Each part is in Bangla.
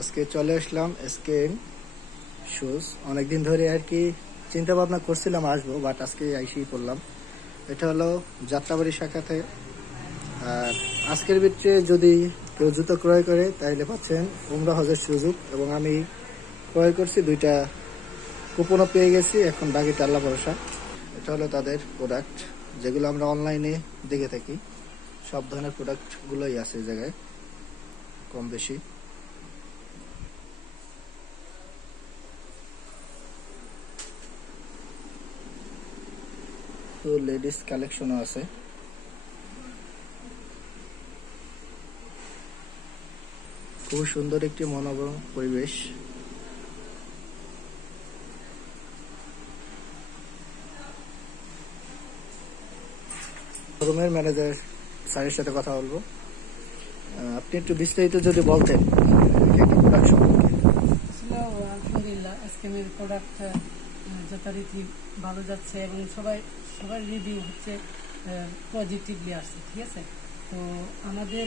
আজকে চলে আসলাম এসকেএন শুজ। অনেকদিন ধরে আর কি চিন্তা ভাবনা করছিলাম আসবো, বাট আজকে আইসেই পড়লাম। এটা হলো যাত্রাবাড়ি শাখাতে। আর আজকের ভিতরে যদি কেউ জুতো ক্রয় করে তাহলে পাচ্ছেন উমরা হজের সুযোগ, এবং আমি ক্রয় করছি, 2টা কুপনও পেয়ে গেছি। এখন বাকিটা আল্লাহ ভরসা। এটা হলো তাদের প্রোডাক্ট, যেগুলো আমরা অনলাইনে দেখে থাকি। সব ধরনের প্রোডাক্টগুলোই আছে এই জায়গায় কম বেশি। তো লেডিস কালেকশনও আছে। খুব সুন্দর একটি মনোরম পরিবেশ। শোরুমের ম্যানেজার স্যারের সাথে কথা বলবো। আপনি একটু বিস্তারিত যদি বলতেন প্রোডাক্ট সম্পর্কে। আলহামদুলিল্লাহ, এসকেএনের প্রোডাক্ট যথারীতি ভালো যাচ্ছে এবং সবার রিভিউ হচ্ছে পজিটিভলি আসছে। ঠিক আছে, তো আমাদের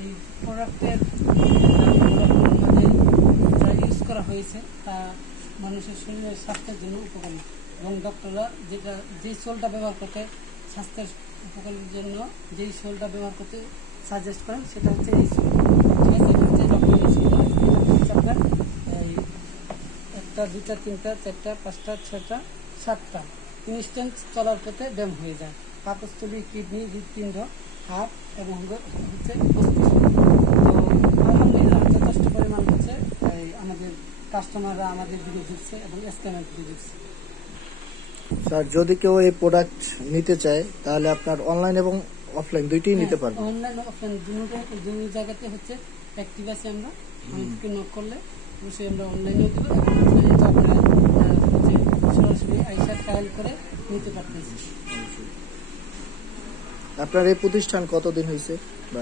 এই প্রোডাক্টের আমাদের যা ইউজ করা হয়েছে তা মানুষের শরীরের স্বাস্থ্যের জন্য উপকারী, এবং ডক্টররা যেই সোলটা ব্যবহার করতে স্বাস্থ্যের উপকারের জন্য যেই সোলটা ব্যবহার করতে সাজেস্ট করেন সেটা হচ্ছে এই সোল। ঠিক আছে, এটা হচ্ছে ডক্টর এই সোল। আপনার একটা, 2টা, 3টা, 4টা, 5টা, 6টা, 7টা ইনস্ট্যান্ট চলার পথে ব্যায়াম হয়ে যায়। পাকস্থলী, কিডনি, হৃৎপিণ্ড, হার্ট এবং হচ্ছে আলহামদুলিল্লাহ যথেষ্ট পরিমাণ হচ্ছে আমাদের কাস্টমাররা আমাদের দিকে ঝুঁকছে এবং এসকেএনের দিকে ঝুঁকছে। স্যার, যদি কেউ এই প্রোডাক্ট নিতে চায় তাহলে আপনার অনলাইন এবং অফলাইন দুইটাই নিতে পারবে? অনলাইন অফলাইন দুই জায়গাতে হচ্ছে অ্যাক্টিভ আছে। আমরা আমাদেরকে নক করলে অবশ্যই আমরা অনলাইনেও দেবো এবং অফলাইনে তো আপনারা হচ্ছে সরাসরি আইসা ট্রায়াল করে নিতে পারতেছি। আপনার এই প্রতিষ্ঠান কতদিন হয়েছে?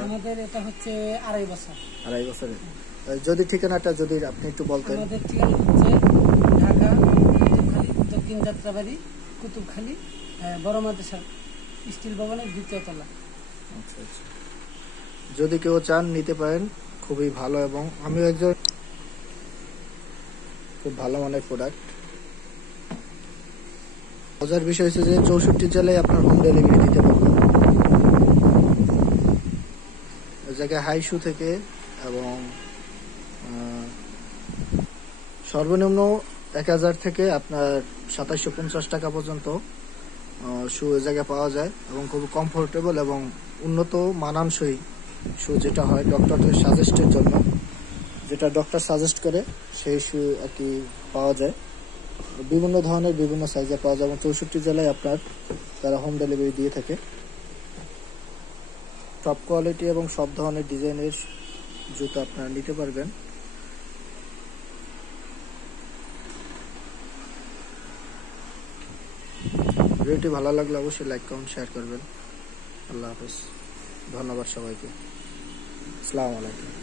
আমাদের এটা হচ্ছে 2.5 বছর। 2.5 বছরের। যদি ঠিকানাটা যদি আপনি একটু বলতেন। আমাদের ঠিকানা হচ্ছে ঢাকা কুতুবখালী, দক্ষিণ যাত্রাবাড়ি, কুতুবখালী, বড় মাদ্রাসার স্টিল ভবনের 2য় তলা। আচ্ছা আচ্ছা, যদি কেউ চান নিতে পারেন, খুবই ভালো। এবং আমিও একজন, খুব ভালো মানের প্রোডাক্ট। মজার বিষয় হচ্ছে যে 64 জেলায় আপনার হোম ডেলিভারি দিতে পারবেন। ওই জায়গায় হাই শু থেকে এবং সর্বনিম্ন 1000 থেকে আপনার 2750 টাকা পর্যন্ত শু ওই জায়গায় পাওয়া যায়, এবং খুব কমফোর্টেবল এবং উন্নত মানানসই শু, যেটা হয় ডক্টরের সাজেস্টের জন্য, যেটা ডক্টর সাজেস্ট করে সেই শু আর কি পাওয়া যায়। বিভিন্ন ধরনের বিভিন্ন সাইজে পাওয়া যায়, এবং 64 জেলায় আপনার তারা হোম ডেলিভারি দিয়ে থাকে। টপ কোয়ালিটি এবং সব ধরনের ডিজাইনের জুতো আপনারা নিতে পারবেন। ভিডিওটি ভালো লাগলে অবশ্যই লাইক, কমেন্ট, শেয়ার করবেন। আল্লাহ হাফেজ। ধন্যবাদ সবাইকে। আসসালামু আলাইকুম।